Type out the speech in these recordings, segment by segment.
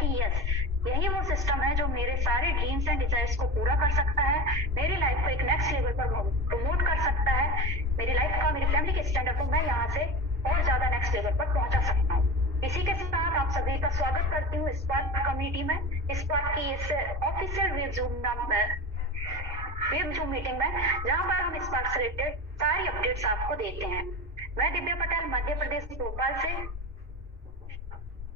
कि यस, यही वो सिस्टम है जो मेरे सारे ड्रीम्स एंड डिजायर्स को पूरा कर सकता है, मेरी लाइफ को एक नेक्स्ट लेवल पर प्रमोट कर सकता है, मेरी लाइफ का, मेरी फैमिली के स्टैंडर्ड को मैं यहाँ से और ज्यादा नेक्स्ट लेवल पर पहुंचा सकता हूँ। इसी के साथ आप सभी का स्वागत करती हूँ स्पार्क कम्युनिटी में, स्पार्क की इस ऑफिशियल वेब जूम मीटिंग में, जहाँ पर हम स्पार्क से रिलेटेड सारी अपडेट्स आपको देते हैं। मैं दिव्या पटेल मध्य प्रदेश भोपाल से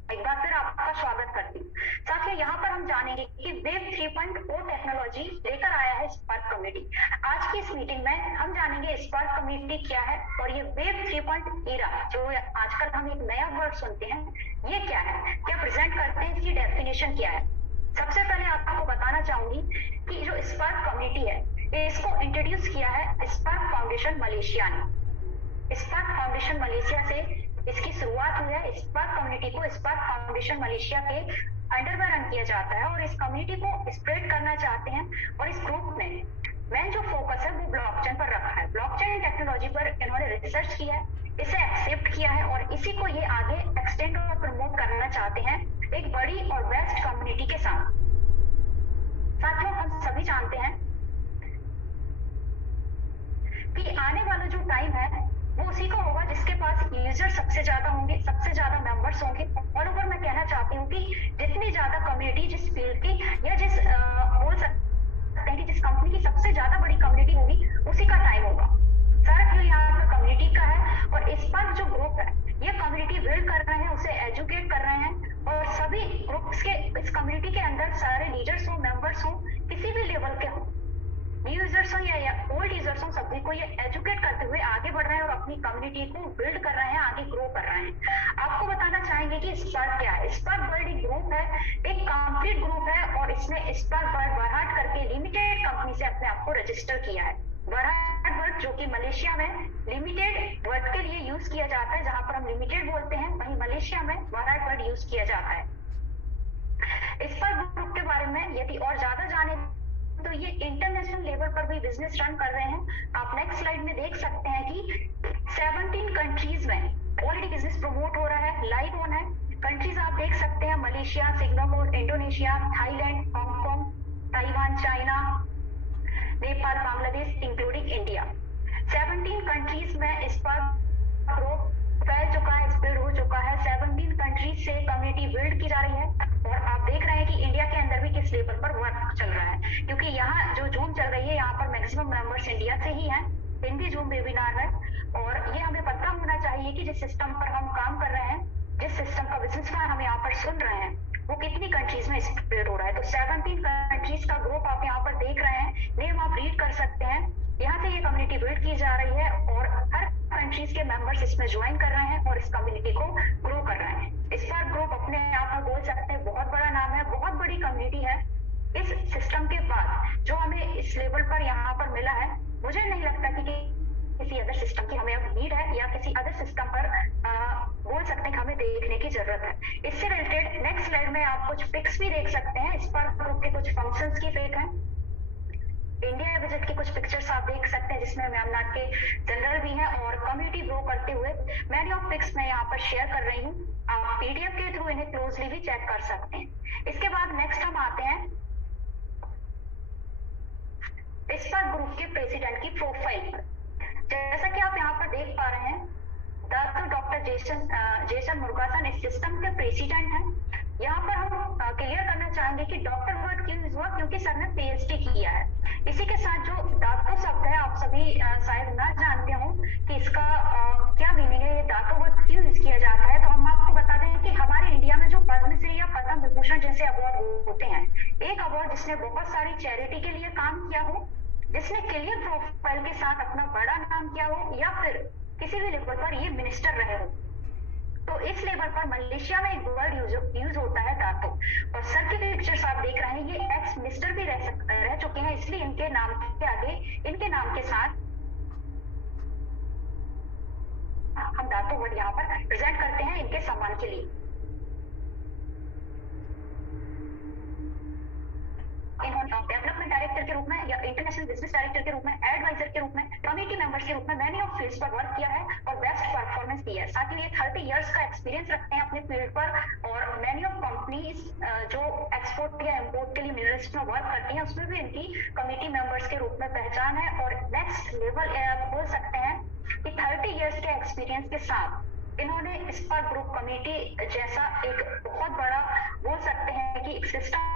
एक बार फिर आपका स्वागत करती हूँ। साथियों, यहाँ पर हम जानेंगे कि वेब 3.0 टेक्नोलॉजी लेकर आया है स्पार्क कम्युनिटी। आज की इस मीटिंग में हम जानेंगे स्पार्क कम्युनिटी क्या है और ये वेब 3.0 एरा जो आजकल हम एक नया वर्ड सुनते हैं, ये क्या है, क्या प्रेजेंट करते हैं, इसकी डेफिनेशन क्या है। सबसे पहले आपको बताना चाहूंगी कि जो स्पार्क कम्युनिटी है इसको इंट्रोड्यूस किया है स्पार्क फाउंडेशन मलेशिया ने। स्पार्क फाउंडेशन मलेशिया से इसकी शुरुआत हुई है। स्पार्क कम्युनिटी को स्पार्क फाउंडेशन मलेशिया के अंडर में रन किया जाता है और इस कम्युनिटी को स्प्रेड करना चाहते हैं और इस ग्रुप ने मेन जो फोकस है वो ब्लॉकचेन पर रखा है। ब्लॉकचेन टेक्नोलॉजी पर इन्होंने रिसर्च किया है, इसे एक्सेप्ट किया है और इसी को ये आगे एक्सटेंड और प्रमोट करना चाहते हैं एक बड़ी और बेस्ट कम्युनिटी के साथ। साथियों, हम सभी जानते हैं कि आने वाला जो टाइम है वो उसी को होगा जिसके पास यूजर सबसे ज्यादा होंगे, सबसे ज्यादा मेंबर्स होंगे। ऑल ओवर मैं कहना चाहती हूँ कि जितनी ज्यादा कम्युनिटी जिस फील्ड की या जिस बोल सकते हैं कि जिस कंपनी की सबसे ज्यादा बड़ी कम्युनिटी होगी उसी का टाइम होगा। सारा क्यों यहाँ पर कम्युनिटी का है और इस पर जो ग्रुप है ये कम्युनिटी बिल्ड कर रहे हैं, उसे एजुकेट कर रहे हैं और सभी ग्रुप्स के इस कम्युनिटी के अंदर सारे लीडर्स हो, मेंबर्स हो, किसी भी लेवल के हो, न्यू यूजर्स हो या ओल्ड यूजर्स हो, सभी को ये एजुकेट करते हुए आगे बढ़ रहे हैं और अपनी कम्युनिटी को बिल्ड कर रहे हैं, आगे ग्रो कर रहे हैं। आपको बताना चाहेंगे कि स्पार्क क्या है। स्पार्क वर्ल्ड एक ग्रुप है, एक कंप्लीट ग्रुप है और इसने स्पार्क वर्ल्ड बरहाट करके लिमिटेड कंपनी से अपने आप को रजिस्टर किया है। बरहाट वर्ड जो कि मलेशिया में लिमिटेड वर्ड के लिए यूज किया जाता है, जहां पर हम लिमिटेड बोलते हैं वहीं मलेशिया में बरहाट वर्ड यूज किया जाता है। स्पार्क ग्रुप के बारे में यदि और ज्यादा जाने तो ये इंटरनेशनल लेवल पर भी बिजनेस रन कर रहे हैं। आप नेक्स्ट स्लाइड में देख सकते हैं कि 17 कंट्रीज में ऑलरेडी बिजनेस प्रमोट हो रहा है, लाइव ऑन है। कंट्रीज आप देख सकते हैं Malaysia, Singapore, Indonesia, Thailand, Hong Kong, Taiwan, China, Nepal, Bangladesh including India. 17 countries में स्पार्क ग्रुप फैल चुका है, स्प्रेड हो चुका है। 17 कंट्रीज से कम्युनिटी बिल्ड की जा रही है और आप देख रहे हैं कि इंडिया के अंदर भी किस लेवल पर वर्क चल रहा है, क्योंकि यहाँ जो जूम चल रही है यहाँ पर मैक्सिमम मेंबर्स इंडिया से ही हैं। हिंदी जूम वेबिनार है और ये हमें पता होना चाहिए कि जिस सिस्टम पर हम काम कर रहे हैं, जिस सिस्टम का बिजनेस प्लान हम यहाँ पर सुन रहे हैं, वो कितनी कंट्रीज में स्प्रेड हो रहा है। तो 17 कंट्रीज का ग्रुप आप यहाँ पर देख रहे हैं, नेम आप रीड कर सकते हैं। यहाँ से ये कम्युनिटी बिल्ड की जा रही है और हर कंट्रीज के मेंबर्स इसमें ज्वाइन कर रहे हैं और इस कम्युनिटी को ग्रो कर रहे हैं। स्पार्क ग्रुप अपने आप में बोल सकते हैं बहुत बड़ा नाम है, बहुत बड़ी कम्युनिटी है। इस सिस्टम के बाद जो हमें इस लेवल पर यहाँ पर मिला है, मुझे नहीं लगता कि किसी अदर सिस्टम की हमें अब नीड है या किसी अदर सिस्टम पर बोल सकते हैं कि हमें देखने की जरूरत है। इससे रिलेटेड नेक्स्ट स्लाइड में आप कुछ पिक्स भी देख सकते हैं। स्पार्क ग्रुप के कुछ फंक्शंस की पिक है, इंडिया विजिट के कुछ पिक्चर्स आप देख सकते हैं जिसमें म्यांमार के जनरल भी हैं और कम्युनिटी ग्रो करते हुए मैनी ऑफ पिक्स मैं यहाँ पर शेयर कर रही हूँ। आप पीडीएफ के थ्रू इन्हें क्लोजली भी चेक कर सकते हैं। इसके बाद नेक्स्ट हम आते हैं स्पार्क ग्रुप के प्रेसिडेंट की प्रोफाइल पर। जैसा कि आप यहाँ पर देख पा रहे हैं, डॉक्टर जेसन मुरुगेसन इस सिस्टम के प्रेसिडेंट हैं। यहाँ पर हम क्लियर करना चाहेंगे कि डॉक्टर वर्ड क्यों यूज हुआ, क्योंकि सर ने पीएचडी किया है। इसी के साथ जो दातो शब्द है आप सभी शायद ना जानते हो कि इसका क्या मीनिंग है, ये दातो वर्ड क्यों यूज किया जाता है। तो हम आपको बता दें कि हमारे इंडिया में जो पद्मश्री या पद्म विभूषण जैसे अवार्ड होते हैं, एक अवार्ड जिसने बहुत सारी चैरिटी के लिए काम किया हो, जिसने क्लियर प्रोफाइल के साथ अपना बड़ा नाम किया हो या फिर किसी भी लेवल पर ये मिनिस्टर रहे हो, तो इस लेवल पर मलेशिया में एक वर्ड यूज होता है दातो। और सर की पिक्चर्स आप देख रहे हैं, ये एक्स मिनिस्टर भी रह चुके हैं, इसलिए इनके नाम के आगे इनके नाम के साथ हम दातो वर्ड यहाँ पर प्रेजेंट करते हैं इनके सम्मान के लिए। इन्होंने डेवलपमेंट डायरेक्टर डायरेक्टर के रूप में या इंटरनेशनल बिजनेस डायरेक्टर के रूप में, एडवाइजर के रूप में, कमेटी मेंबर्स के रूप में मैंने ऑफ फील्ड्स पर वर्क किया है और बेस्ट परफॉर्मेंस दिया है। साथ ही ये 30 इयर्स का एक्सपीरियंस रखते हैं अपने फील्ड पर और मैनी ऑफ कंपनीज जो एक्सपोर्ट या इम्पोर्ट के लिए मिनरल्स में वर्क करती हैं उसमें भी इनकी कमेटी मेंबर्स के रूप में पहचान है। और नेक्स्ट लेवल बोल सकते हैं कि 30 इयर्स के एक्सपीरियंस के साथ इन्होंने स्पार्क ग्रुप कमेटी जैसा एक बहुत बड़ा बोल सकते हैं कि एक सिस्टम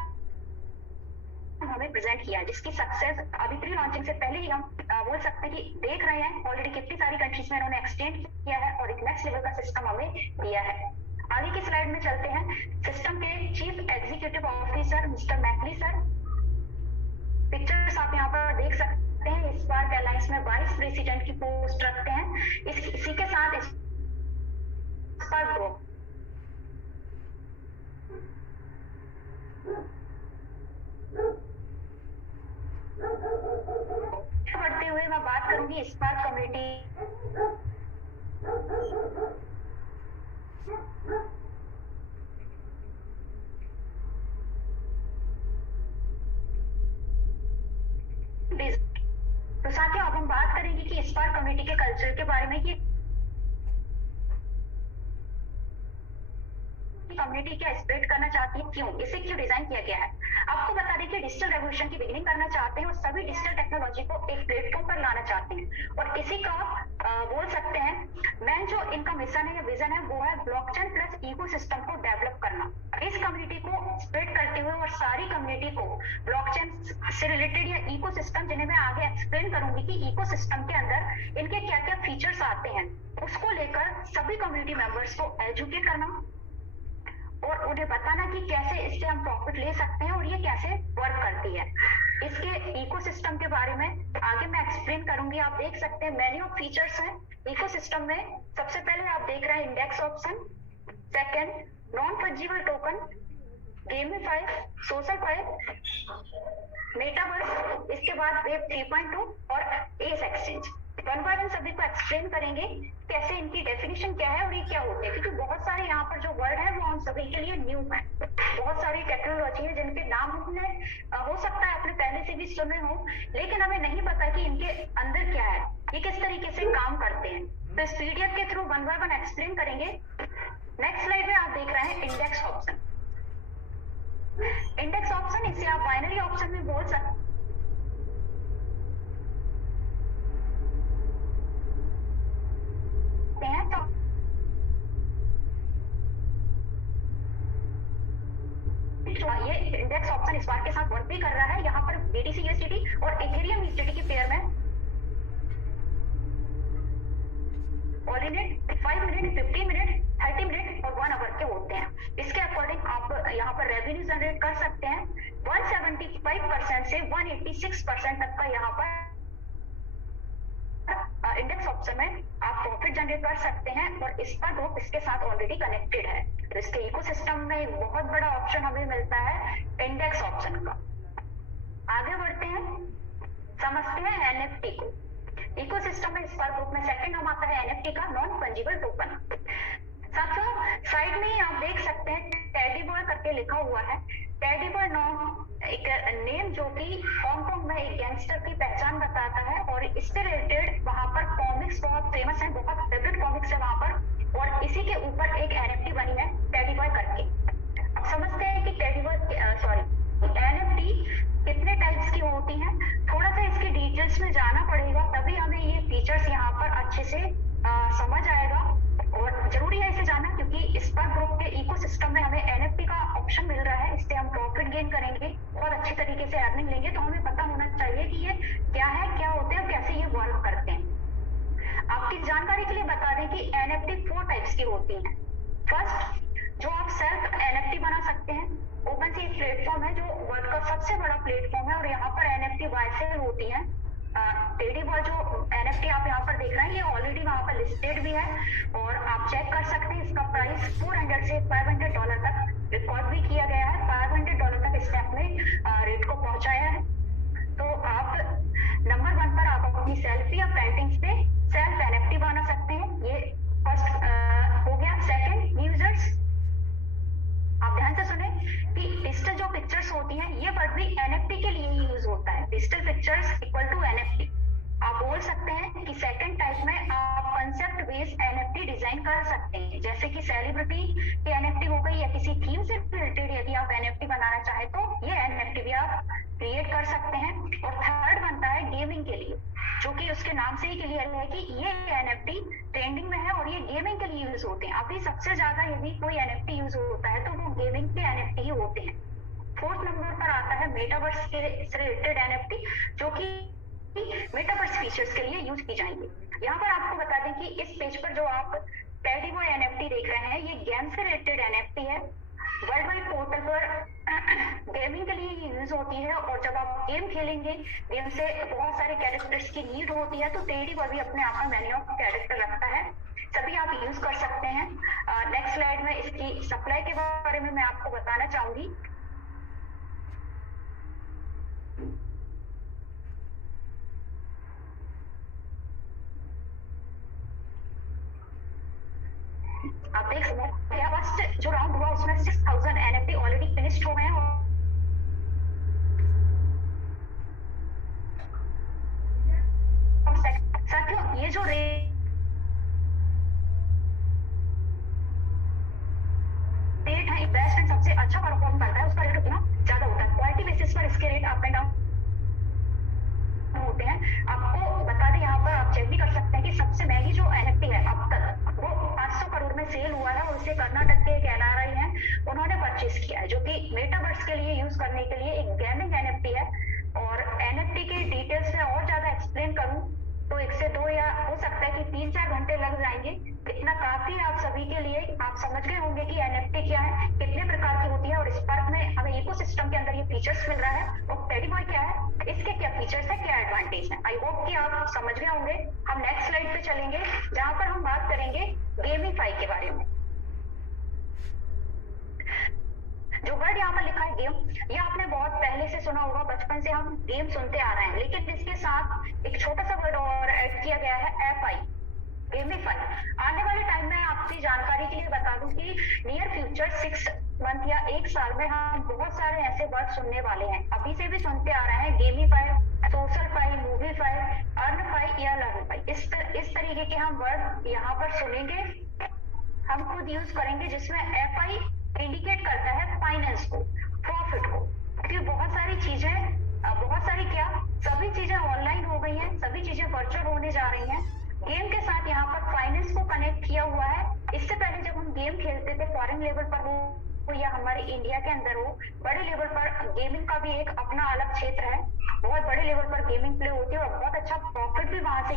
हमें प्रेजेंट किया, जिसकी सक्सेस अभी प्री लॉन्चिंग से पहले ही हम बोल सकते हैं कि देख रहे हैं ऑलरेडी कितनी सारी कंट्रीज में इन्होंने एक्सटेंड किया है और एक नेक्स्ट लेवल का सिस्टम हमें दिया है। आगे की स्लाइड में चलते हैं। सिस्टम के चीफ एग्जीक्यूटिव ऑफिसर मिस्टर मैकली सर, पिक्चर्स आप यहाँ पर देख सकते हैं। स्पार्क एलायंस में वाइस प्रेसिडेंट की पोस्ट रखते हैं। इसी के साथ स्पार्क ग्रुप बढ़ते हुए मैं बात करूंगी स्पार्क कम्युनिटी तो साथियों अब हम बात करेंगे कि स्पार्क कम्युनिटी के कल्चर के बारे में कि कम्युनिटी क्या स्प्रेड करना चाहती है, क्यों, इसे क्यों डिजाइन किया गया है। आपको बता दें कि डिजिटल रेवोल्यूशन की बिगिनिंग करना चाहते हैं और सभी डिजिटल टेक्नोलॉजी को एक प्लेटफॉर्म पर लाना चाहते हैं और इसी का बोल सकते हैं मेन जो इनका मिशन है या विजन है वो है ब्लॉकचेन प्लस इकोसिस्टम को डेवलप करना। इस कम्युनिटी को स्प्रेड करते हुए और सारी कम्युनिटी को ब्लॉकचेन से रिलेटेड या इकोसिस्टम, जिन्हें मैं आगे एक्सप्लेन करूंगी कि इकोसिस्टम के अंदर इनके क्या क्या फीचर्स आते हैं, उसको लेकर सभी कम्युनिटी मेंबर्स को एजुकेट करना और उन्हें बताना कि कैसे इससे हम प्रॉफिट ले सकते हैं और ये कैसे वर्क करती है। इसके इकोसिस्टम के बारे में आगे मैं एक्सप्लेन करूंगी। आप देख सकते हैं मेनी ऑफ फीचर्स हैं इकोसिस्टम में। सबसे पहले आप देख रहे हैं index option, second non fungible token, gamified, social file, metaverse, इसके बाद वेब 3.2 और S exchange. One by one सभी को एक्सप्लेन करेंगे कैसे इनकी डेफिनेशन क्या है और ये क्या होते हैं, क्योंकि बहुत सारे यहाँ पर जो वर्ड है वो हम सभी के लिए न्यू है। बहुत सारी टेक्नोलॉजी है जिनके नाम हमने हो सकता है आपने पहले से भी सुने हो, लेकिन हमें नहीं पता कि इनके अंदर क्या है, ये किस तरीके से काम करते हैं। तो इस पीडीएफ के through one by one explain करेंगे। नेक्स्ट स्लाइड में आप देख रहे हैं इंडेक्स ऑप्शन। इंडेक्स ऑप्शन इसे आप बाइनरी ऑप्शन में बोल सकते हैं। तो ये इंडेक्स ऑप्शन इस बार के साथ वर्क भी कर रहा है। यहाँ पर BTC USDT और इथेरियम USDT की पेयर में ऑर्डिनेट 5 मिनट, 15 मिनट, 30 मिनट और 1 आवर के होते हैं। इसके अकॉर्डिंग आप यहाँ पर रेवेन्यू जनरेट कर सकते हैं। 175% से 186% तक का यहाँ पर इंडेक्स ऑप्शन में आप प्रॉफिट जनरेट कर सकते हैं और इसका ग्रुप इसके साथ ऑलरेडी कनेक्टेड है। तो इसके इकोसिस्टम में एक बहुत बड़ा ऑप्शन हमें मिलता है इंडेक्स ऑप्शन का। आगे बढ़ते हैं, समझते हैं NFT को। इकोसिस्टम में स्पार्क ग्रुप में सेकंड नाम आता है NFT का, नॉन फंजिबल टोकन। साथियों साइड में ही आप देख सकते हैं टेडी बॉय करके लिखा हुआ है। टेडी बॉय एक नेम जो कि हांगकांग में एक गैंगस्टर की पहचान बताता है और इससे रिलेटेड वहां पर कॉमिक्स बहुत फेमस है, बहुत फेवरेट कॉमिक्स है वहां पर, और इसी के ऊपर एक NFT बनी है टेडी बॉय करके। अब समझते हैं कि टेडी बॉय NFT कितने टाइप्स की होती हैं। थोड़ा सा इसकी डिटेल्स में जाना पड़ेगा, तभी हमें ये फीचर्स यहाँ पर अच्छे से समझ आएगा और जरूरी है इसे जानना, क्योंकि स्पार्क ग्रुप के इकोसिस्टम में हमें NFT का ऑप्शन मिल रहा है। इससे हम प्रॉफिट गेन करेंगे और अच्छी तरीके से अर्निंग लेंगे। तो हमें पता होना चाहिए कि ये क्या है, क्या होते हैं और कैसे ये वर्क करते हैं। आपकी जानकारी के लिए बता दें कि NFT 4 टाइप्स की होती हैं। फर्स्ट, जो आप सेल्फ NFT बना सकते हैं। OpenSea एक प्लेटफॉर्म है जो वर्ल्ड का सबसे बड़ा प्लेटफॉर्म है और यहाँ पर NFT बाय सेल होती है। टेडी बॉय जो NFT आप यहाँ पर देख रहे हैं ये ऑलरेडी वहाँ पर लिस्टेड भी है और आप चेक कर सकते हैं। इसका प्राइस $400 से $500 तक रिकॉर्ड भी किया गया है। $500 तक इसने अपने रेट को पहुंचाया है। तो आप नंबर 1 पर आप अपनी सेल्फी या पेंटिंग्स पे सेल्फ NFT बना सकते हैं। ये फर्स्ट हो गया। सेकंड, यूजर्स, आप ध्यान से सुने कि डिजिटल जो पिक्चर्स पिक्चर्स होती हैं, ये वर्ड भी एनएफटी के लिए ही यूज होता है। Digital pictures equal to NFT. आप बोल सकते हैं कि सेकंड टाइप में आप कंसेप्ट बेस्ड एनएफटी डिजाइन कर सकते हैं, जैसे कि सेलिब्रिटी की एनएफटी हो गई, या किसी थीम से रिलेटेड यदि आप एनएफटी बनाना चाहे तो ये एनएफटी भी आप क्रिएट कर सकते हैं। और थर्ड बनता है गेमिंग के लिए, जो कि उसके नाम से ही क्लियर है कि ये एनएफटी ट्रेंडिंग में है और ये गेमिंग के लिए यूज होते हैं। अभी सबसे ज्यादा यदि कोई एनएफटी यूज होता है तो वो गेमिंग के एनएफटी ही होते हैं। फोर्थ नंबर पर आता है मेटावर्स से रिलेटेड एनएफटी, जो कि मेटावर्स फीचर्स के लिए यूज की जाएंगे। यहाँ पर आपको बता दें कि इस पेज पर जो आप टेडी बॉय एनएफटी देख रहे हैं, ये गेम से रिलेटेड एनएफटी है। वर्ल्ड वाइड पोर्टल पर गेमिंग के लिए यूज होती है, और जब आप गेम खेलेंगे, गेम से बहुत सारे कैरेक्टर्स की नीड होती है, तो टेडी बॉय भी अपने आप में मेन्यू ऑफ कैरेक्टर रखता है, सभी आप यूज कर सकते हैं। नेक्स्ट स्लाइड में इसकी सप्लाई के बारे में मैं आपको बताना चाहूंगी। आप देख सकते हैं फर्स्ट जो राउंड हुआ उसमें 6000 एनएफटी ऑलरेडी फिनिश्ड हो गए हैं। और साथियों, ये जो रेट है इन्वेस्टमेंट सबसे अच्छा परफॉर्म करता है, उसका रेट उतना ज्यादा होता है। क्वालिटी बेसिस पर इसके रेट अप एंड डाउन होते हैं। आपको बता दें, यहाँ पर आप चेक भी कर सकते हैं कि सबसे महंगी जो एनएफटी है अब तक, वो 500 करोड़ में सेल हुआ है, और उसे कर्नाटक के एक एनआरआई हैं, उन्होंने परचेज किया है, जो कि मेटावर्स के लिए यूज करने के लिए एक गेमिंग एनएफटी है। और एनएफटी के डिटेल्स में और ज्यादा एक्सप्लेन करूं तो 1 से 2 या हो सकता है कि 3-4 घंटे लग जाएंगे। इतना काफी है आप सभी के लिए। आप समझ गए होंगे कि एनएफटी क्या है, कितने प्रकार की होती है, और स्पार्क में हमें इकोसिस्टम के अंदर ये फीचर्स मिल रहा है, और टेडी बॉय क्या है, इसके क्या फीचर्स है, क्या एडवांटेज है। आई होप कि आप समझ गए होंगे। हम नेक्स्ट स्लाइड पे चलेंगे, जहां पर हम बात करेंगे गेमिफाई के बारे में। जो वर्ड यहाँ पर लिखा है गेम, ये आपने बहुत पहले से सुना होगा, बचपन से हम गेम सुनते आ रहे हैं, लेकिन इसके साथ एक छोटा सा वर्ड और ऐड किया गया है, एफआई, गेमिफाई। आने वाले टाइम में आपकी जानकारी के लिए बता दूं कि नियर फ्यूचर 6 मंथ या 1 साल में हम बहुत सारे ऐसे वर्ड सुनने वाले हैं, अभी से भी सुनते आ रहे हैं, गेमिफाई, सोशलफाई, मूवीफाई, अर्नफाई या लर्नफाई। इस तरीके के हम वर्ड यहाँ पर सुनेंगे, हम खुद यूज करेंगे, जिसमें एफआई इंडिकेट करता है फाइनेंस को, प्रॉफिट को। क्योंकि बहुत सारी चीजें, बहुत सारी क्या, सभी चीजें ऑनलाइन हो गई हैं, सभी चीजें वर्चुअल होने जा रही हैं। गेम के साथ यहाँ पर फाइनेंस को कनेक्ट किया हुआ है। इससे पहले जब हम गेम खेलते थे, फॉरेन लेवल पर हो या हमारे इंडिया के अंदर हो, बड़े लेवल पर गेमिंग का भी एक अपना अलग क्षेत्र है, बहुत बड़े लेवल पर गेमिंग प्ले होती है, और बहुत अच्छा प्रॉफिट भी वहां से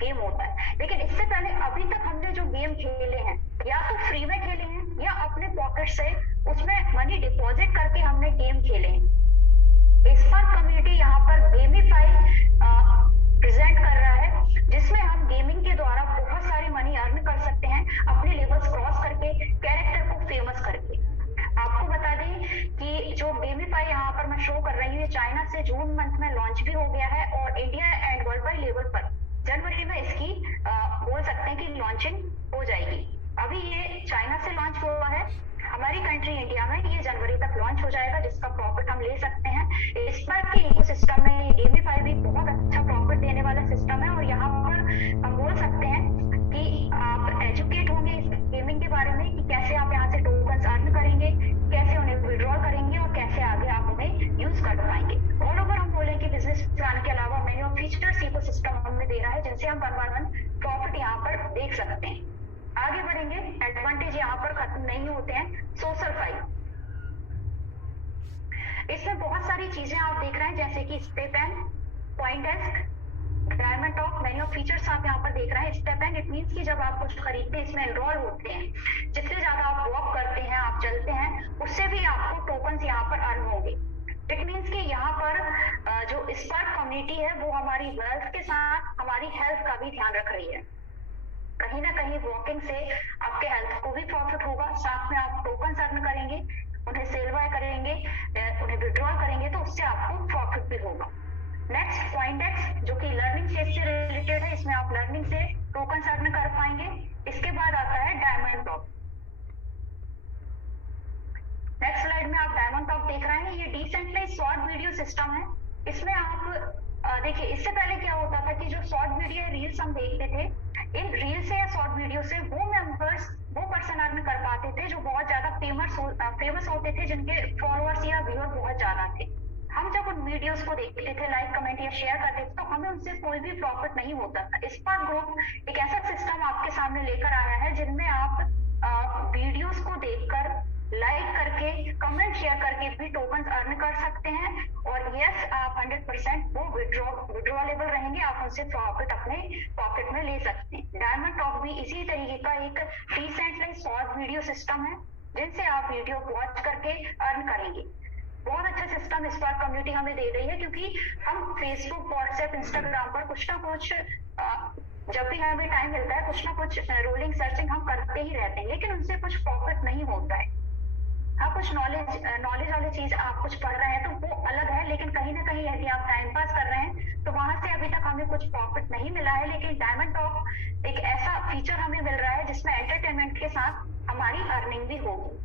गेम होता है। लेकिन इससे पहले अभी तक हमने जो गेम खेले हैं, या तो फ्री में खेले हैं, या अपने पॉकेट से उसमें मनी डिपॉजिट करके हमने गेम खेले हैं। स्पार्क कम्युनिटी यहाँ पर गेमिफाई प्रेजेंट कर रहा है, जिसमें हम गेमिंग के द्वारा बहुत सारी मनी अर्न कर सकते हैं, अपने लेवल्स क्रॉस करके, कैरेक्टर को फेमस करके। आपको बता दें कि जो गेमिफाई यहाँ पर मैं शो कर रही हूँ, चाइना से जून मंथ में लॉन्च भी हो गया है, और India and world wide level पर जनवरी में इसकी बोल सकते हैं कि लॉन्चिंग हो जाएगी। अभी ये चाइना से लॉन्च हुआ है, हमारी कंट्री इंडिया में ये जनवरी तक लॉन्च हो जाएगा, जिसका प्रॉफिट हम ले सकते हैं। स्पार्क के इकोसिस्टम में ये गेमिफाई भी बहुत अच्छा प्रॉफिट देने वाला सिस्टम है, और यहाँ पर हम बोल सकते हैं कि आप एजुकेट होंगे इस गेमिंग के बारे में, कि कैसे आप यहाँ से टोकन्स अर्न करेंगे, कैसे उन्हें विड्रॉल करेंगे, और कैसे आगे आप उन्हें यूज कर पाएंगे। ऑल ओवर हम बोले कि बिजनेस प्लान के अलावा मेन्यू ऑफ फीचर्स इकोसिस्टम हमें दे रहा है, जिनसे हम 1/1 प्रॉफिट यहाँ पर देख सकते हैं। आगे बढ़ेंगे, एडवांटेज यहाँ पर खत्म नहीं होते हैं। सोशलफाई, इसमें बहुत सारी चीजें आप देख रहे हैं, जैसे कि step and, point desk, diamond top, menu of features आप यहाँ पर देख रहे हैं। स्टेप एंड, इट मींस कि जब आप कुछ खरीदते हैं, इसमें एनरोल होते हैं, जितने ज्यादा आप वॉक करते हैं, आप चलते हैं, उससे भी आपको टोकन्स यहाँ पर अर्न होंगे। इट मींस कि यहाँ पर जो स्पार्क कम्युनिटी है, वो हमारी वेल्थ के साथ हमारी हेल्थ का भी ध्यान रख रही है। कहीं ना कहीं वॉकिंग से आपके हेल्थ को भी प्रॉफिट होगा, साथ में आप टोकन अर्न करेंगे, उन्हें सेल बाय करेंगे, उन्हें विड्रॉल करेंगे, तो उससे आपको प्रॉफिट भी होगा। नेक्स्ट पॉइंट एक्स, जो कि लर्निंग स्टेज से रिलेटेड है, इसमें आप लर्निंग से टोकन अर्न कर पाएंगे। इसके बाद आता है डायमंड टॉप। नेक्स्ट स्लाइड में आप डायमंड टॉप देख रहे हैं, ये डिसेंट्रलाइज्ड इसमें आप देखिए, इससे पहले क्या होता था कि जो शॉर्ट वीडियो रील्स हम देखते थे, इन रील से या शॉर्ट वीडियो से वो पर्सन अर्न कर पाते थे जो बहुत ज्यादा फेमस होते थे, जिनके फॉलोअर्स या व्यूअर बहुत ज्यादा थे। हम जब उन वीडियोस को देखते थे, लाइक कमेंट या शेयर करते थे, तो हमें उनसे कोई भी प्रॉफिट नहीं होता था। स्पार्क ग्रुप एक ऐसा सिस्टम आपके सामने लेकर आया है जिनमें आप वीडियोस को देखकर, लाइक करके, कमेंट शेयर करके भी टोकन अर्न कर सकते हैं। और यस, आप 100% वो विड्रॉलेबल रहेंगे, आप उनसे प्रॉफिट अपने पॉकेट में ले सकते हैं। डायमंड टॉप भी इसी तरीके का एक डिसेंट्रलाइज्ड शॉर्ट वीडियो सिस्टम है जिनसे आप वीडियो वॉच करके अर्न करेंगे। बहुत अच्छा सिस्टम स्पार्क कम्युनिटी हमें दे रही है, क्योंकि हम फेसबुक, व्हाट्सएप, इंस्टाग्राम पर कुछ ना कुछ जब भी हमें टाइम मिलता है कुछ ना कुछ रोलिंग सर्चिंग हम करते ही रहते हैं, लेकिन उनसे कुछ प्रॉफिट नहीं होता है। हाँ, कुछ नॉलेज वाली चीज आप कुछ पढ़ रहे हैं तो वो अलग है, लेकिन कहीं ना कहीं यदि आप टाइम पास कर रहे हैं तो वहां से अभी तक हमें कुछ प्रॉफिट नहीं मिला है। लेकिन डायमंड टॉप एक ऐसा फीचर हमें मिल रहा है जिसमें एंटरटेनमेंट के साथ हमारी अर्निंग भी होगी,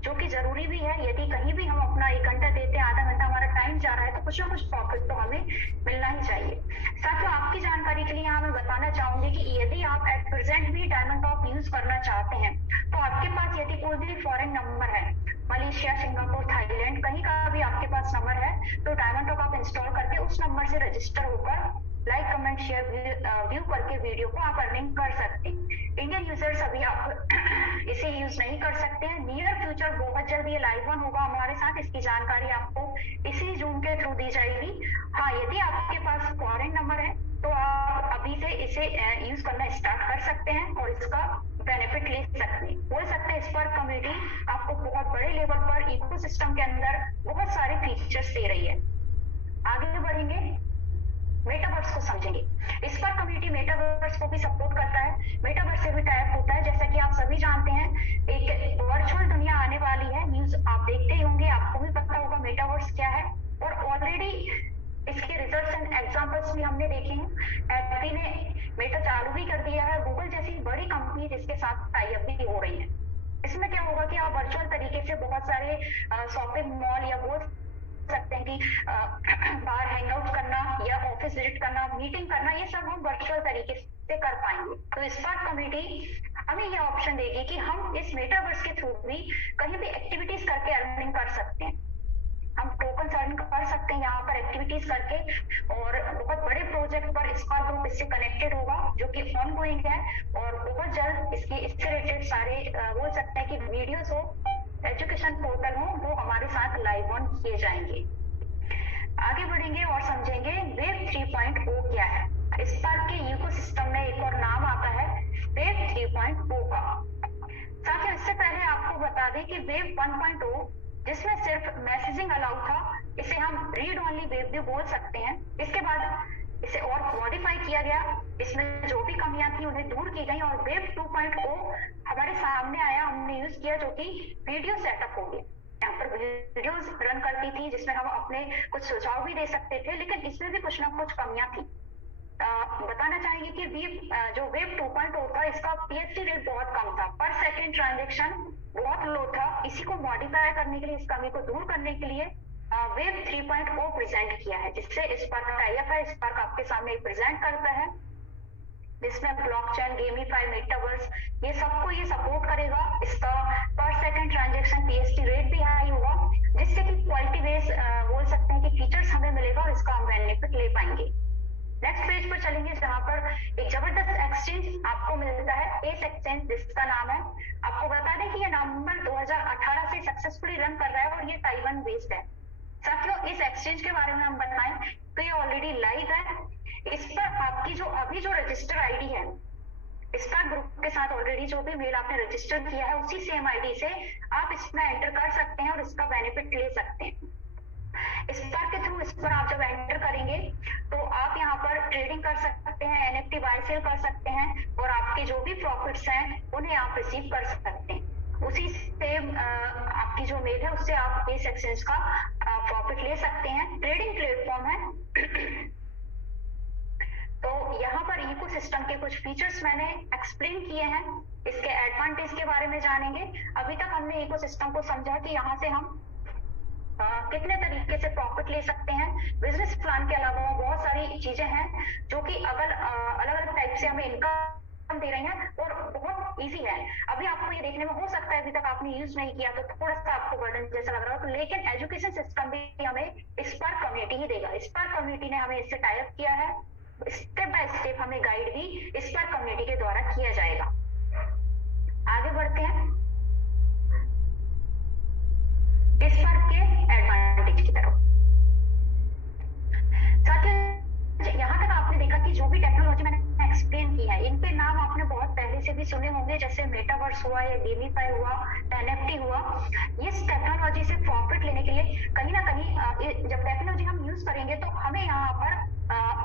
जो कि जरूरी भी है। यदि कहीं भी हम अपना 1 घंटा देते हैं, आधा घंटा हमारा टाइम जा रहा है, तो कुछ ना कुछ प्रॉफिट तो हमें मिलना ही चाहिए। साथियों, आपकी जानकारी के लिए यहाँ मैं बताना चाहूंगी कि यदि आप एट प्रेजेंट भी डायमंड टॉप यूज करना चाहते हैं, तो आपके पास यदि कोई भी फॉरेन नंबर है, मलेशिया, सिंगापुर, थाईलैंड, कहीं का भी आपके पास नंबर है, तो डायमंड टॉप आप इंस्टॉल करके उस नंबर से रजिस्टर होकर लाइक, कमेंट, शेयर, व्यू करके वीडियो को आप अर्निंग कर सकते हैं। इंडियन यूजर्स अभी आप इसे यूज नहीं कर सकते हैं। नियर फ्यूचर बहुत जल्द ये लाइव वन होगा हमारे साथ, इसकी जानकारी आपको इसी जूम के थ्रू दी जाएगी। हाँ, यदि आपके पास फॉरेन नंबर है तो आप अभी से इसे यूज करना स्टार्ट कर सकते हैं और इसका बेनिफिट ले सकते हैं। बोल सकते हैं स्पार्क कम्युनिटी आपको बहुत बड़े लेवल पर इकोसिस्टम के अंदर बहुत सारे फीचर्स दे रही है। आगे बढ़ेंगे, मेटावर्स को समझेंगे। स्पार्क कम्युनिटी मेटावर्स को भी सपोर्ट करता है, मेटावर्स से भी टाइप होता है। जैसा कि आप सभी जानते हैं, एक वर्चुअल दुनिया आने वाली है, न्यूज आप देखते ही होंगे, आपको भी पता होगा मेटावर्स क्या है। और ऑलरेडी इसके रिजल्ट्स एंड एग्जांपल्स भी हमने देखे हैं। एप्पल ने मेटा चालू भी कर दिया है, गूगल जैसी बड़ी कंपनी जिसके साथ टाई अप भी हो रही है। इसमें क्या होगा कि आप वर्चुअल तरीके से बहुत सारे शॉपिंग मॉल या बोल सकते हैं कि बाहर हैंग आउट करना या ऑफिस विजिट करना, मीटिंग करना, ये सब हम वर्चुअल तरीके से कर पाएंगे। तो स्पार्क कम्युनिटी हमें ये ऑप्शन देगी कि हम इस मेटावर्स के थ्रू भी कहीं भी एक्टिविटीज करके अर्निंग कर सकते हैं। हम टोकन अर्न कर सकते हैं यहाँ पर एक्टिविटीज करके, और बहुत बड़े प्रोजेक्ट पर स्पार्क ग्रुप इससे कनेक्टेड होगा, जो कि ऑन गोइंग है। और बहुत जल्द इससे रिलेटेड सारे बोल सकते हैं कि वीडियोस हो, एजुकेशन पोर्टल हो, वो हमारे साथ लाइव ऑन किए जाएंगे। आगे बढ़ेंगे और समझेंगे वेब 3.0 क्या है। स्पार्क के इकोसिस्टम में एक और नाम आता है वेब 3.0 का। साथियों, इससे पहले आपको बता दें कि वेब 1.0 जिसमें सिर्फ मैसेजिंग अलाउ था, इसे हम रीड ओनली वेब भी बोल सकते हैं। इसके बाद इसे और मॉडिफाई किया गया, इसमें जो भी कमियां थी उन्हें दूर की गई और वेब 2.0 हमारे सामने आया, हमने यूज किया, जो कि वीडियो सेटअप हो गया। यहाँ पर वीडियोस रन करती थी जिसमें हम अपने कुछ सुझाव भी दे सकते थे, लेकिन इसमें भी कुछ ना कुछ कमियां थी। बताना चाहेंगे कि जो वेब 2.0 था, इसका पीएचडी रेट बहुत कम था, पर सेकेंड ट्रांजेक्शन बहुत लो था। इसी को मॉडिफाई करने के लिए, इस कमी को दूर करने के लिए वेब 3.0 प्रेजेंट किया है, जिससे स्पार्क टाई अप है। स्पार्क आपके सामने प्रेजेंट करता है, जिसमें ब्लॉकचेन, गेमीफाई, मेटावर्स, ये सबको ये सपोर्ट करेगा। इसका पर सेकंड ट्रांजैक्शन पीएचडी रेट भी हाई होगा, जिससे कि क्वालिटी बेस बोल सकते हैं कि फीचर्स हमें मिलेगा और इसका हम बेनिफिट ले पाएंगे। नेक्स्ट पेज पर चलेंगे, जहां पर एक जबरदस्त एक्सचेंज आपको मिलता है, एस एक्सचेंज जिसका नाम है। आपको बता दें कि ये नवंबर 2018 से सक्सेसफुली रन कर रहा है और ये ताइवान बेस्ड है। साथियों, इस एक्सचेंज के बारे में हम बताएं तो ये ऑलरेडी लाइव है। इस पर आपकी जो अभी जो रजिस्टर आईडी है, स्पार्क ग्रुप के साथ ऑलरेडी जो भी मेल आपने रजिस्टर किया है, उसी सेम आईडी से आप इसमें एंटर कर सकते हैं और इसका बेनिफिट ले सकते हैं। स्पार्क के थ्रू इस पर आप जब एंटर करेंगे तो आप यहाँ पर ट्रेडिंग कर सकते हैं, एनएफटी बाय सेल कर सकते हैं, और आपके जो भी प्रॉफिट्स हैं उन्हें आप रिसीव कर सकते हैं। उसी से आपकी जो मेल है उससे आप इस एक्सचेंज का प्रॉफिट ले सकते हैं। ट्रेडिंग प्लेटफॉर्म है। तो यहाँ पर इकोसिस्टम के कुछ फीचर्स मैंने एक्सप्लेन किए हैं, इसके एडवांटेज के बारे में जानेंगे। अभी तक हमने इकोसिस्टम को समझा कि यहाँ से हम कितने तरीके से प्रॉफिट ले सकते हैं। बिजनेस प्लान के अलावा बहुत सारी चीजें हैं जो कि अगर अलग अलग टाइप से हमें इनकम दे रही हैं और बहुत इजी है। अभी आपको ये देखने में हो सकता है अभी तक आपने यूज नहीं किया तो थोड़ा सा आपको बर्डन जैसा लग रहा हो, लेकिन एजुकेशन सिस्टम भी हमें स्पार्क कम्युनिटी ही देगा। स्पार्क कम्युनिटी ने हमें इससे टाई अप किया है, स्टेप बाय स्टेप हमें गाइड भी स्पार्क कम्युनिटी के द्वारा किया जाएगा। आगे बढ़ते हैं स्पार्क के एडवांटेज की तरफ। साथियों, यहाँ तक आपने देखा कि जो भी टेक्नोलॉजी मैंने एक्सप्लेन की है इनके नाम आपने बहुत पहले से भी सुने होंगे, जैसे मेटावर्स हुआ या गेमीफाई हुआ, एनएफटी हुआ। इस टेक्नोलॉजी से प्रॉफिट लेने के लिए कहीं ना कहीं जब टेक्नोलॉजी हम यूज करेंगे तो हमें यहाँ पर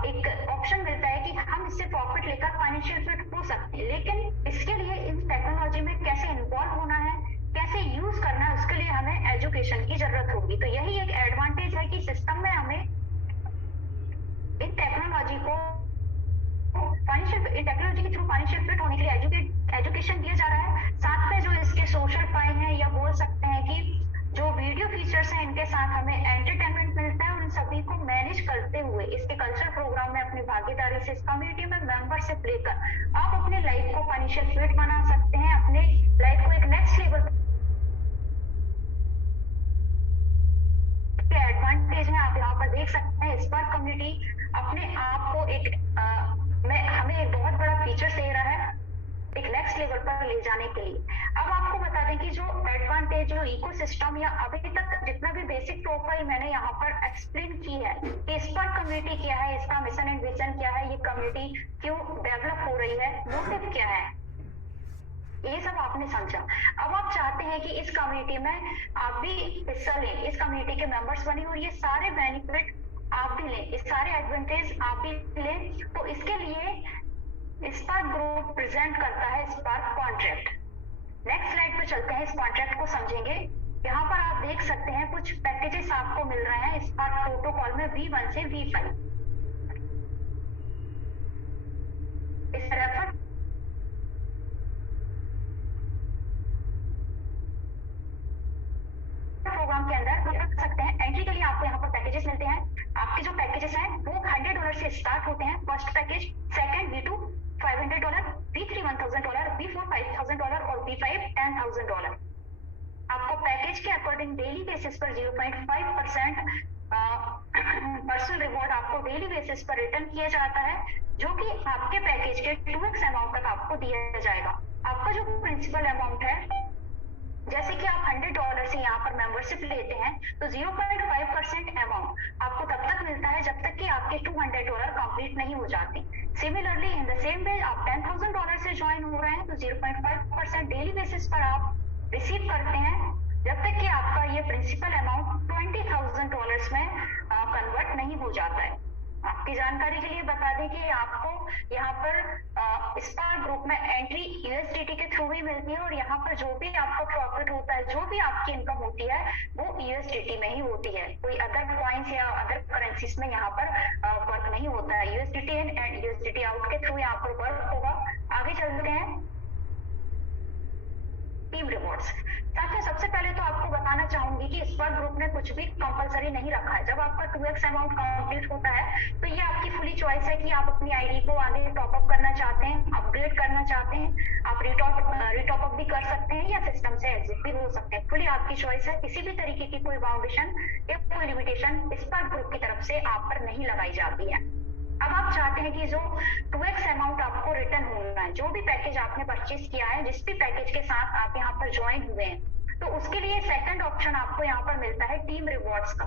एक ऑप्शन मिलता है कि हम इससे प्रॉफिट लेकर फाइनेंशियल फिट हो सकते हैं। लेकिन इसके लिए इस टेक्नोलॉजी में कैसे इन्वॉल्व होना है, कैसे यूज करना है, उसके लिए हमें एजुकेशन की जरूरत होगी। तो यही एक एडवांटेज है कि सिस्टम में हमें इन टेक्नोलॉजी को टेक्नोलॉजी के थ्रू फाइनेंशियल फिट होने के लिए एजुकेशन दिया जा रहा है। साथ में जो इसके सोशल फाइन है या बोल सकते हैं कि जो वीडियो फीचर्स हैं इनके साथ हमें एंटरटेनमेंट मिलता है और इन सभी को मैनेज करते हुए इसके कल्चरल प्रोग्राम में अपनी भागीदारी से इस कम्युनिटी में मेंबरशिप लेकर आप अपने लाइफ को फाइनेंशियल फिट बना सकते हैं, अपने लाइफ को एक नेक्स्ट लेवल के एडवांटेज है। आप यहाँ पर देख सकते हैं स्पार्क कम्युनिटी अपने आप को हमें एक बहुत बड़ा फीचर दे रहा है एक नेक्स्ट लेवल पर ले जाने के लिए। अब आपको बता दें कि जो एडवांटेज जो इकोसिस्टम या अभी तक जितना भी बेसिक प्रोफाइल मैंने यहाँ पर एक्सप्लेन की है कि स्पार्क कम्युनिटी क्या है, इसका मिशन एंड विजन क्या है, ये कम्युनिटी क्यों डेवलप हो रही है, मोटिव क्या है, ये सब आपने समझा। अब आप चाहते हैं कि इस कम्युनिटी में आप भी हिस्सा लें, इस कम्युनिटी के मेंबर्स बने और ये सारे बेनिफिट आप भी लें, इस सारे एडवांटेज आप भी लें। तो इसके लिए स्पार्क ग्रुप प्रेजेंट करता है स्पार्क कॉन्ट्रैक्ट। नेक्स्ट स्लाइड पर चलते हैं, इस कॉन्ट्रैक्ट को समझेंगे। यहाँ पर आप देख सकते हैं कुछ पैकेजेस आपको मिल रहे हैं स्पार्क प्रोटोकॉल में V1 से V5। इस रेफर प्रोग्राम के अंदर रख सकते हैं। एंट्री के लिए आपको यहाँ पर पैकेजेस मिलते हैं। आपके जो पैकेजेस हैं वो $100 से स्टार्ट होते हैं। First package, second V2 $500, V3 $1000, V4 $5000 और V5 $10,000। आपको पैकेज के अकॉर्डिंग डेली बेसिस पर 0.5% पर्सनल रिवॉर्ड आपको डेली बेसिस पर रिटर्न किया जाता है, जो कि आपके पैकेज के 2x अमाउंट तक आपको दिया जाएगा। आपका जो प्रिंसिपल अमाउंट है, जैसे कि आप $100 से यहाँ पर मेंबरशिप लेते हैं तो 0.5% अमाउंट आपको तब तक मिलता है जब तक कि आपके $200 कंप्लीट नहीं हो जाते। Similarly in the same way आप $10,000 से ज्वाइन हो रहे हैं तो 0.5% डेली बेसिस पर आप रिसीव करते हैं जब तक कि आपका ये प्रिंसिपल अमाउंट $20,000 में कन्वर्ट नहीं हो जाता है। आपकी जानकारी के लिए बता दें कि आपको यहाँ पर स्पार्क ग्रुप में एंट्री USDT के थ्रू ही मिलती है और यहाँ पर जो भी आपका प्रॉफिट होता है, जो भी आपकी इनकम होती है वो USDT में ही होती है। कोई अदर कॉइन्स या अदर करेंसीज में यहाँ पर वर्क नहीं होता है। USDT in and USDT out के थ्रू यहाँ पर वर्क होगा। आगे चलते हैं, टीम रिवॉर्ड्स। साथियों, सबसे पहले तो आपको बताना चाहूंगी कि स्पार्क ग्रुप ने कुछ भी कंपलसरी नहीं रखा है। जब आपका 2x अमाउंट कंप्लीट होता है तो ये आपकी फुली चॉइस है कि आप अपनी आईडी को आगे टॉप अप करना चाहते हैं, अपग्रेड करना चाहते हैं, आप रिटॉप अप भी कर सकते हैं या सिस्टम से एग्जिट भी हो सकते हैं। फुली आपकी चॉइस है। किसी भी तरीके की कोई बाउंडेशन या कोई लिमिटेशन स्पार्क ग्रुप की तरफ से आप पर नहीं लगाई जाती है। अब आप चाहते हैं कि जो 2x अमाउंट आपको रिटर्न होना है, जो भी पैकेज आपने परचेज किया है, जिस भी पैकेज के साथ आप यहाँ पर ज्वाइन हुए हैं, तो उसके लिए सेकंड ऑप्शन आपको यहाँ पर मिलता है टीम रिवॉर्ड्स का।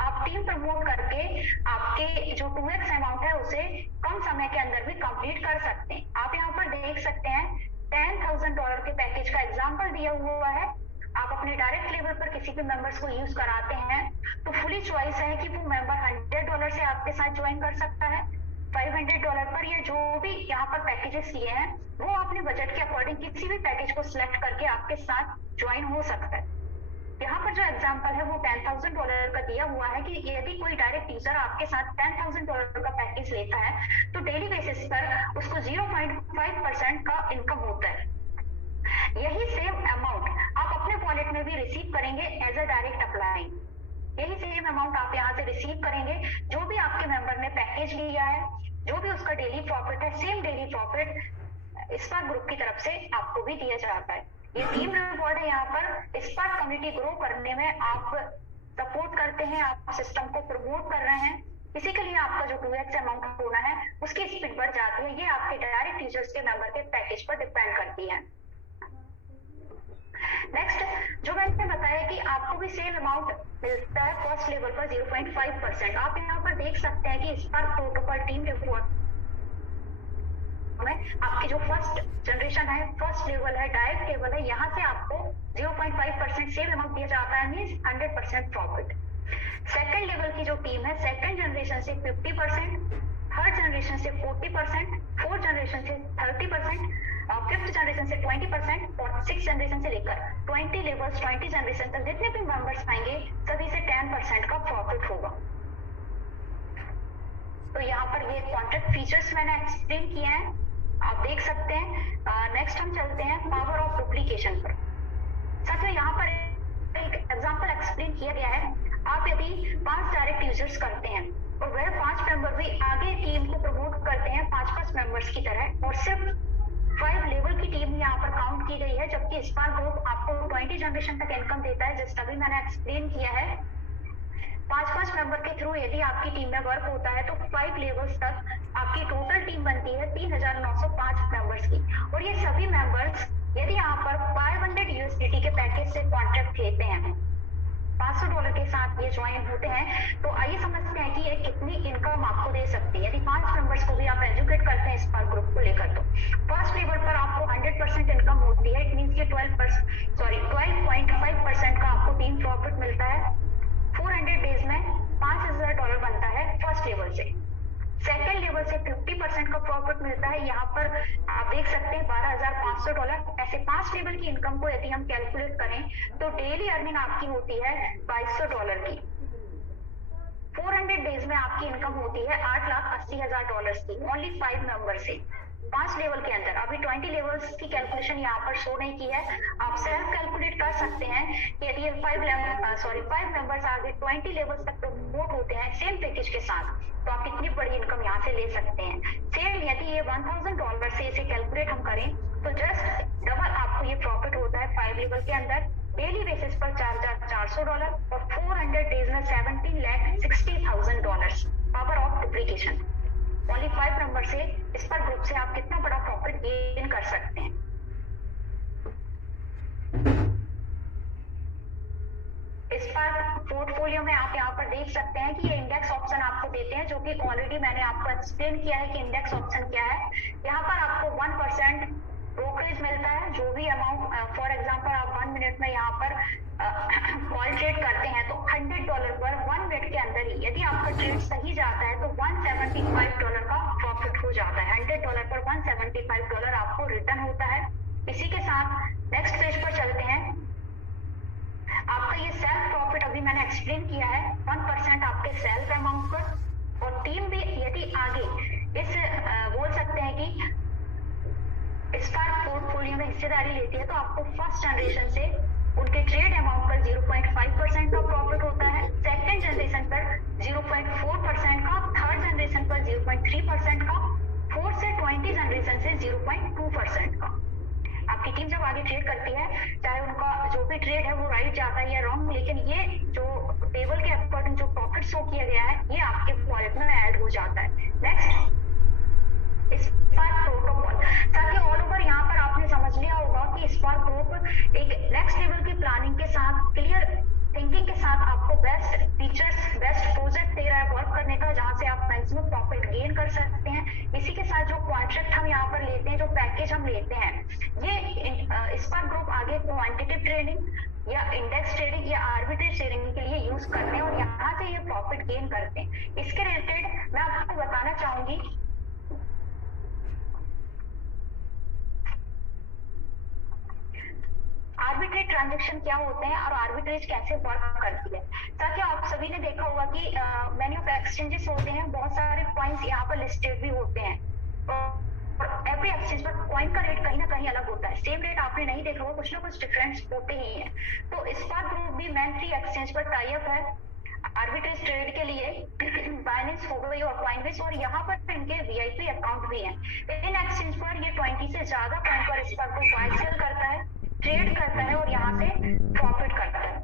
आप टीम प्रमोट करके आपके जो 2x अमाउंट है उसे कम समय के अंदर भी कंप्लीट कर सकते हैं। आप यहाँ पर देख सकते हैं $10,000 के पैकेज का एग्जाम्पल दिया हुआ है। आप अपने डायरेक्ट लेवल पर किसी भी मेंबर्स को यूज कराते हैं तो फुली चॉइस है कि वो मेंबर $100 से आपके साथ ज्वाइन कर सकता है, $500 पर, या जो भी यहाँ पर पैकेजेस लिए हैं वो अपने बजट के अकॉर्डिंग किसी भी पैकेज को सिलेक्ट करके आपके साथ ज्वाइन हो सकता है। यहाँ पर जो एग्जाम्पल है वो $10,000 का दिया हुआ है कि यदि कोई डायरेक्ट यूजर आपके साथ $10,000 का पैकेज लेता है तो डेली बेसिस पर उसको 0.5% का इनकम होता है। यही सेम अमाउंट आप अपने वॉलेट अमाउंट में भी रिसीव करेंगे एज अ डायरेक्ट अप्लाई। यही सेम अमाउंट आप यहाँ से रिसीव करेंगे। जो भी आपके मेंबर ने पैकेज लिया है, जो भी उसका डेली प्रॉफिट है, same daily profit spark group की तरफ से आपको भी दिया जाता है। ये टीम रिवॉर्ड है। यहाँ पर स्पार्क कम्युनिटी ग्रो करने में आप सपोर्ट करते हैं, आप सिस्टम को प्रमोट कर रहे हैं। इसी के लिए आपका जो 2x अमाउंट होना है उसकी स्पीड बढ़ जाती है। ये आपके डायरेक्ट यूजर्स के मेंबर के पैकेज पर डिपेंड करती है। नेक्स्ट, जो मैंने बताया कि आपको भी सेम अमाउंट मिलता है फर्स्ट लेवल पर 0.5%। आप यहाँ पर देख सकते हैं कि स्पार्क प्रोटोकॉल टीम रिवॉर्ड में आपकी जो फर्स्ट जनरेशन है, फर्स्ट लेवल है, डायरेक्ट लेवल है, यहाँ से आपको 0.5% सेम अमाउंट दिया जाता है, मींस 100% प्रॉफिट। सेकंड लेवल की जो टीम है, सेकंड जनरेशन से 50%, थर्ड जनरेशन से 40%, फोर्थ जनरेशन से 30%, फिफ्थ जनरेशन से 20% और सिक्स जनरेशन से लेकर 20 लेवल्स 20 जनरेशन तक जितने भी मेंबर्स आएंगे सभी से 10% का प्रॉफिट होगा। तो यहाँ पर ये कॉन्ट्रैक्ट फीचर्स मैंने एक्सप्लेन किए हैं, आप देख सकते हैं। नेक्स्ट हम चलते हैं पावर ऑफ डुप्लीकेशन पर। साथियों, यहाँ पर एक एग्जांपल एक्सप्लेन किया गया है। आप यदि 5 डायरेक्ट यूजर्स करते हैं और वह 5 मेंबर भी आगे टीम को प्रमोट करते हैं 5-5 मेंबर्स की तरह, और सिर्फ 5 लेवल की टीम यहाँ पर काउंट की गई है, जबकि स्पार्क ग्रुप आपको 20 जनरेशन तक इनकम देता है, जिस अभी मैंने एक्सप्लेन किया है। 5-5 मेंबर के थ्रू यदि आपकी टीम में वर्क होता है तो 5 लेवल्स तक आपकी टोटल टीम बनती है 3905 मेंबर्स की। और ये सभी मेंबर्स यदि यहाँ पर $500 के पैकेज से कॉन्ट्रैक्ट लेते हैं, $500 के साथ ये ज्वाइन होते हैं, तो आइए समझते हैं कि ये कितनी इनकम आपको दे सकती है। यदि 5 मेंबर्स को भी आप एजुकेट करते हैं स्पार्क ग्रुप को लेकर, तो फर्स्ट लेवल पर आपको 100% इनकम होती है। इट मींस कि 12.5% का आपको टीम प्रॉफिट मिलता है। 400 डेज में $5000 बनता है फर्स्ट लेवल से। सेकेंड लेवल से 50% का प्रॉफिट मिलता है। यहाँ पर आप देख सकते हैं $12500। ऐसे 5 लेवल की इनकम को यदि हम कैलकुलेट करें तो डेली अर्निंग आपकी होती है $2200 की। 400 डेज में आपकी इनकम होती है $8,80,000 की, ओनली 5 मेंबर से 5 लेवल के अंदर। अभी 20 लेवल्स की कैलकुलेशन यहाँ पर शो नहीं की है, आप सेल्फ कैलकुलेट कर सकते हैं कि यदि 5 मेंबर्स आगे 20 लेवल्स तक प्रमोट होते हैं सेम पैकेज के साथ, तो आप कितनी बड़ी इनकम यहाँ से ले सकते हैं। सेम यदि ये $1000 से इसे कैलकुलेट हम करें तो जस्ट डबल आपको ये प्रॉफिट होता है 5 लेवल के अंदर, डेली बेसिस पर $4400 और 400 डेज में $17,60,000। Power of duplication, only 5 number से स्पार्क ग्रुप से आप कितना बड़ा प्रॉफिट गेन कर सकते हैं। स्पार्क पोर्टफोलियो में आप यहाँ पर देख सकते हैं कि ये इंडेक्स ऑप्शन आपको देते हैं, जो कि ऑलरेडी मैंने आपको एक्सप्लेन किया है कि इंडेक्स ऑप्शन क्या है। यहाँ पर आपको 1% ब्रोकरेज मिलता है। जो भी अमाउंट, फॉर एग्जांपल आप 1 मिनट में यहाँ पर कॉल ट्रेड करते हैं तो $100 पर 1 मिनट के अंदर ही यदि आपका ट्रेड सही जाता है तो $175 का प्रॉफिट हो जाता है। $100 पर $175 आपको रिटर्न होता है। इसी के साथ नेक्स्ट पेज पर चलते हैं। आपका ये सेल्फ प्रॉफिट अभी मैंने एक्सप्लेन किया है, 1% आपके सेल्फ अमाउंट पर, और टीम भी यदि आगे इस बोल सकते हैं कि स्पार्क पोर्टफोलियो में हिस्सेदारी लेती है तो आपको फर्स्ट जनरेशन से उनके ट्रेड अमाउंट पर 0.5% का प्रॉफिट होता है, सेकंड जनरेशन पर 0.4% का, थर्ड जनरेशन पर 0.3% का, फोर्थ से 20 जनरेशन से 0.2% का। आपकी टीम जब आगे ट्रेड करती है, चाहे उनका जो भी ट्रेड है वो राइट जाता है या रॉन्ग, लेकिन ये जो टेबल के अकॉर्डिंग जो प्रॉफिट शो किया गया है ये आपके वॉलेट में ऐड हो जाता है। Next, spark protocol. ताकि ऑल ओवर यहाँ पर आपने समझ लिया होगा कि स्पार्क ग्रुप एक नेक्स्ट लेवल की प्लानिंग के साथ, क्लियर थिंकिंग के साथ आपको बेस्ट फीचर्स, बेस्ट प्रोजेक्ट दे रहा है वर्क करने का, जहाँ से आप मैक्सिमम प्रॉफिट गेन कर सकते हैं। इसी के साथ जो कॉन्ट्रैक्ट हम यहाँ पर लेते हैं, जो पैकेज हम लेते हैं, ये स्पार्क ग्रुप आगे क्वांटिटेटिव ट्रेडिंग या इंडेक्स ट्रेडिंग या आर्बिट्रेज ट्रेडिंग के लिए यूज करते हैं और यहाँ से ये प्रॉफिट गेन करते हैं। इसके रिलेटेड मैं आपको बताना चाहूंगी आर्बिट्रेज ट्रांजैक्शन क्या होते हैं और आर्बिट्रेज कैसे वर्क करती है। ताकि आप सभी ने देखा होगा कि मेनी ऑफ एक्सचेंजेस होते हैं, बहुत सारे पॉइंट्स यहाँ पर लिस्टेड भी होते हैं और एवरी एक्सचेंज पर कॉइन का रेट कहीं ना कहीं अलग होता है, सेम रेट आपने नहीं देखा होगा, कुछ ना कुछ डिफरेंस होते ही है। तो स्पार्क ग्रुप भी मेन 3 एक्सचेंज पर टाई अप है आर्बिट्रेज ट्रेड के लिए, बाइनेंस हो गई और कॉइनबेस, और यहाँ पर इनके वीआईपी अकाउंट भी हैं। इन एक्सचेंज पर ये 20 से ज्यादा कॉइन पर स्पार्क को बाय सेल करता है, ट्रेड करता है और यहाँ से प्रॉफिट करता है।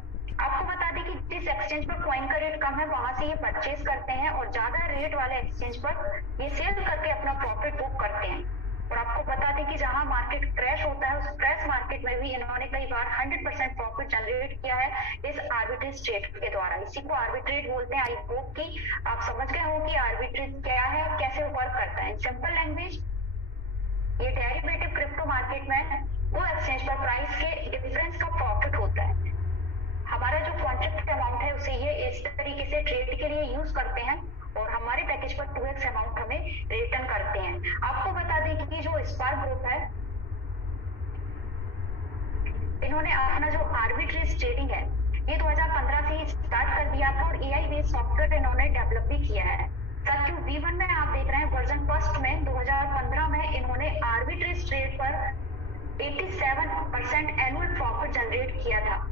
आपको बता दें कि जिस एक्सचेंज पर कॉइन का रेट कम है वहां से ये परचेज करते हैं और ज्यादा रेट वाले एक्सचेंज पर ये सेल करके अपना प्रॉफिट बुक करते हैं। और आपको बता दें कि जहां मार्केट क्रैश होता है उस क्रैश मार्केट में भी इन्होंने कई बार 100% प्रॉफिट जनरेट किया है इस आर्बिट्रेज ट्रेड के द्वारा। इसी को आर्बिट्रेज बोलते हैं। आई होप कि आप समझ गए हो कि आर्बिट्रेज क्या है, कैसे वर्क करता है। इन सिंपल लैंग्वेज, ये डेरिवेटिव क्रिप्टो मार्केट में वो एक्सचेंज पर प्राइस के डिफरेंस का प्रॉफिट होता है। हमारा जो कॉन्ट्रैक्ट अमाउंट है उसे ये इस तरीके से ट्रेड के लिए यूज करते हैं और हमारे पैकेज पर 2x अमाउंट हमें रिटर्न करते हैं। आपको बता दें कि जो स्पार्क ग्रुप है इन्होंने अपना जो आर्बिट्रेज ट्रेडिंग है ये 2015 से ही स्टार्ट कर दिया था और एआई बेस्ड सॉफ्टवेयर इन्होंने डेवलप भी किया है। साथियों, V1 में आप देख रहे हैं वर्जन फर्स्ट में 2015 में इन्होंने आर्बिट्रेज ट्रेड पर 87% एनुअल प्रॉफिट जनरेट किया था।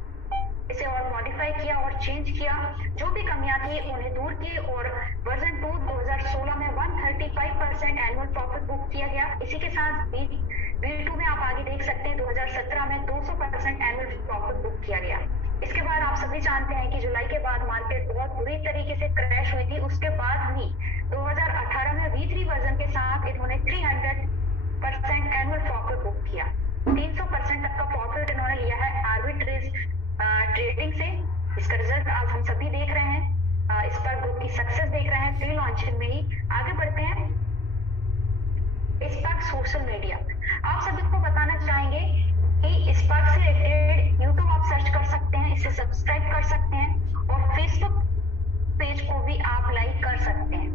इसे और मॉडिफाई किया और चेंज किया, जो भी कमियां थी उन्हें दूर की और वर्जन 2 2016 में 135% एनुअल प्रॉफिट बुक किया गया। इसी के साथ V2 में आप आगे देख सकते हैं 2017 में 200% एनुअल प्रॉफिट बुक किया गया। इसके बाद आप सभी जानते हैं कि जुलाई के बाद मार्केट बहुत बुरी तरीके से क्रैश हुई थी। उसके बाद भी 2018 में V3 वर्जन के साथ इन्होंने 300% एनुअल प्रॉफिट बुक किया। 300% तक का प्रॉफिट इन्होंने लिया है आर्बिट्रेज ट्रेडिंग से। इसका रिजल्ट आज हम सभी देख रहे हैं, स्पार्क ग्रुप की सक्सेस देख रहे हैं प्री लॉन्चिंग में ही। आगे बढ़ते हैं। स्पार्क सोशल मीडिया, आप सभी को बताना चाहेंगे कि स्पार्क से रिलेटेड यूट्यूब आप सर्च कर सकते हैं, इसे सब्सक्राइब कर सकते हैं और फेसबुक पेज को भी आप लाइक कर सकते हैं।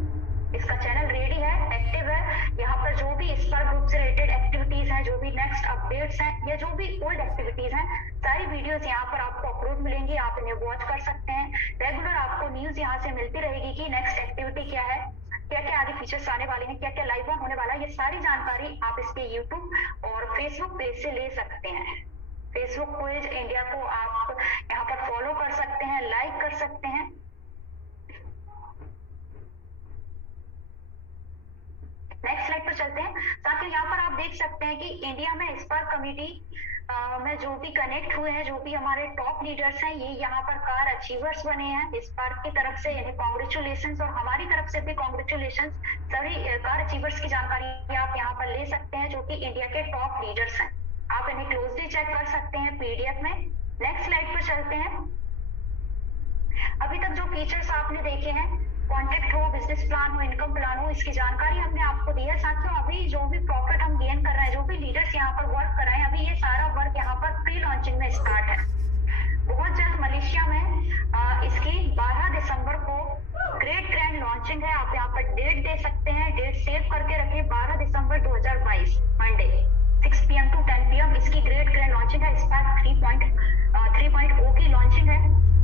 इसका चैनल रेडी है, एक्टिव है। यहाँ पर जो भी स्पार्क ग्रुप से रिलेटेड एक्टिविटीज हैं, जो भी नेक्स्ट अपडेट्स हैं या जो भी ओल्ड एक्टिविटीज हैं, सारी वीडियोस यहाँ पर आपको अपलोड मिलेंगी, आप इन्हें वॉच कर सकते हैं। रेगुलर आपको न्यूज यहाँ से मिलती रहेगी कि नेक्स्ट एक्टिविटी क्या है, क्या क्या आगे फीचर्स आने वाले हैं, क्या क्या लाइव ऑन होने वाला है। ये सारी जानकारी आप इसके यूट्यूब और फेसबुक पेज से ले सकते हैं। फेसबुक पेज इंडिया को आप यहाँ पर फॉलो कर सकते हैं, लाइक कर सकते हैं। नेक्स्ट स्लाइड पर चलते हैं। साथियों, यहाँ पर आप देख सकते हैं कि इंडिया में स्पार्क कम्युनिटी में जो भी कनेक्ट हुए हैं, जो भी हमारे टॉप लीडर्स हैं, ये यहाँ पर कार अचीवर्स बने हैं स्पार्क की तरफ से। इन्हें कॉन्ग्रेचुलेशंस और हमारी तरफ से भी कॉन्ग्रेचुलेशंस। सभी कार अचीवर्स की जानकारी आप यहाँ पर ले सकते हैं जो कि इंडिया के टॉप लीडर्स हैं। आप इन्हें क्लोजली चेक कर सकते हैं PDF में। नेक्स्ट स्लाइड पर चलते हैं। अभी तक जो फीचर्स आपने देखे हैं, कॉन्ट्रैक्ट हो, बिजनेस प्लान हो, इनकम प्लान हो, इसकी जानकारी हमने आपको दी है। साथियों, अभी जो भी प्रॉफिट हम गेन कर रहे हैं, जो भी लीडर्स यहाँ पर वर्क कर रहे हैं, अभी ये सारा वर्क यहाँ पर प्री लॉन्चिंग में स्टार्ट है। बहुत जल्द मलेशिया में इसकी 12 दिसंबर को ग्रेट ग्रैंड लॉन्चिंग है। आप यहाँ पर डेट दे सकते हैं, डेट सेव करके रखिए। 12 दिसंबर 2022 मंडे 6 PM to 10 PM इसकी ग्रेट ग्रैंड लॉन्चिंग है। स्पार्क 3.0 की लॉन्चिंग है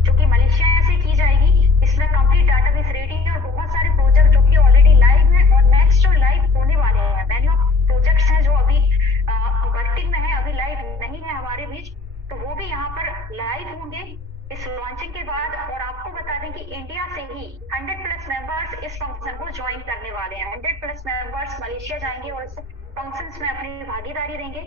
जो कि मलेशिया से की जाएगी। इसमें कंप्लीट डाटाबेस रेडी है और बहुत सारे प्रोजेक्ट जो कि ऑलरेडी लाइव हैं और नेक्स्ट जो लाइव होने वाले हैं। मैनी ऑफ प्रोजेक्ट्स हैं जो अभी वर्किंग में है, अभी लाइव नहीं है हमारे बीच, तो वो भी यहाँ पर लाइव होंगे इस लॉन्चिंग के बाद। और आपको बता दें कि इंडिया से ही 100+ मेंबर्स इस फंक्शन को ज्वाइन करने वाले हैं। 100+ मेंबर्स मलेशिया जाएंगे और इस फंक्शंस में अपनी भागीदारी देंगे।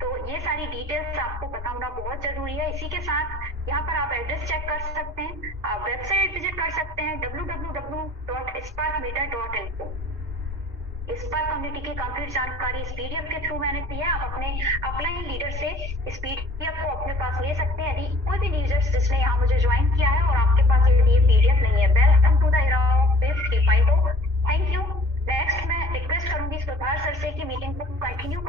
तो ये सारी डिटेल्स आपको पता होना बहुत जरूरी है। इसी के साथ यहाँ पर आप एड्रेस चेक कर सकते हैं, आप वेबसाइट विजिट कर सकते हैं www.sparkmeter.info। स्पार्क कम्युनिटी की कंप्लीट जानकारी इस PDF के थ्रू मैंने दी है। आप अपने अपलाइन लीडर से इस PDF को अपने पास ले सकते हैं। यदि कोई भी यूजर्स जिसने यहाँ मुझे ज्वाइन किया है और आपके पास यदि ये PDF नहीं है, welcome to the era of web 3.0। Thank you. Next मैं रिक्वेस्ट करूंगी सुधार सर से कि मीटिंग को कंटिन्यू